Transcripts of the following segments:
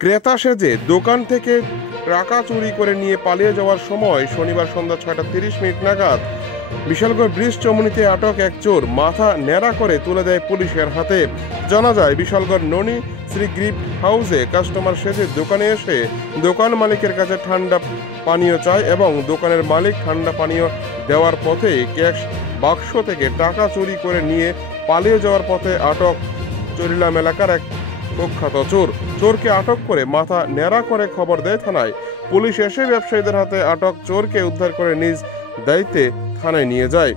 ক্রেতা সেজে দোকান থেকে টাকা চুরি করে নিয়ে পালিয়ে যাওয়ার সময় শনিবার সন্ধ্যা 6:30 নাগাদ বিশালগড় ব্রিজ চমুনিতে আটক এক চোর মাথা ন্যাড়া করে তুলে দেয় পুলিশের হাতে। জানা যায় বিশালগড় ননি শ্রী গ্রিপ হাউসে কাস্টমার সেজে দোকানে এসে দোকান মালিকের কাছে ঠান্ডা পানীয় চায় এবং দোকানের মালিক ঠান্ডা পানীয় দেওয়ার পথে ক্যাশ বাক্স থেকে টাকা চুরি করে নিয়ে পালিয়ে যাওয়ার পথে আটক চরিলাম এলাকার এক কুখ্যাত চোর। চোরকে আটক করে মাথা ন্যাড়া করে খবর দেয় থানায়। পুলিশ এসে ব্যবসায়ীদের হাতে আটক চোরকে উদ্ধার করে নিজ দায়িত্বে থানায় নিয়ে যায়।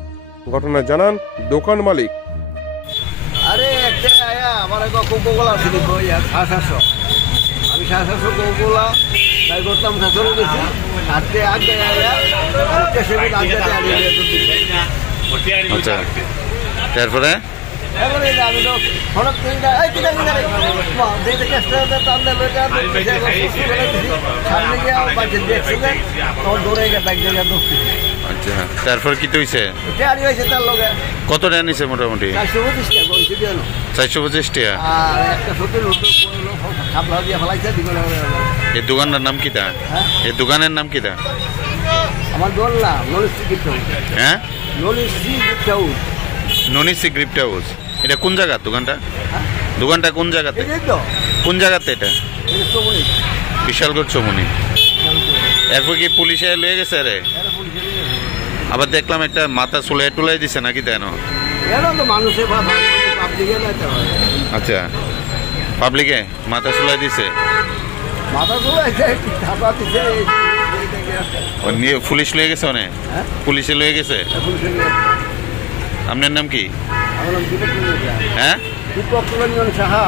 ঘটনায় জানান দোকান মালিক। আরে একটা আয়া আমার একটা কোকোকোলা ছিল আমি 750 কোকোকোলা তাই করতাম 700 গেছি আজকে আগে আয়া আচ্ছা তারপরে আমি তো হঠাৎ সামনে গিয়ে বাচ্চা দেখছি তখন দৌড়ে গিয়ে ব্যাগ জায়গা দোষছি। আচ্ছা তারপর কি হয়েছে? তেয়ারি হয়েছে তার লগে কত টাকা নিছে মোটামুটি? 425 টাকা। আর একটা সত্যি ছাপলা দিয়ে ফেলাইছে দিগুলো। এই দোকানটার নাম কি তা? এই দোকানের নাম কি তা? আমার বললাম নলিসি গিফট হাউস। হ্যাঁ নলিসি গিফট হাউস। ননিসি গিফট হাউস। এটা কোন জায়গা দোকানটা? দোকানটা কোন জায়গাতে? কোন জায়গাতে এটা? বিশালগড় চমুনি। এরপর কি পুলিশে লয়ে গেছে রে? আবার দেখলাম একটা মাথা চুলাই টুলাই দিছে নাকি তাই না? আচ্ছা পাবলিকে মাথা চুলাই দিছে, পুলিশ লয়ে গেছে অনেক, পুলিশে লয়ে গেছে। আপনার নাম কি? আমার নাম দীপক রঞ্জন হ্যাঁ দীপক রঞ্জন সাহা।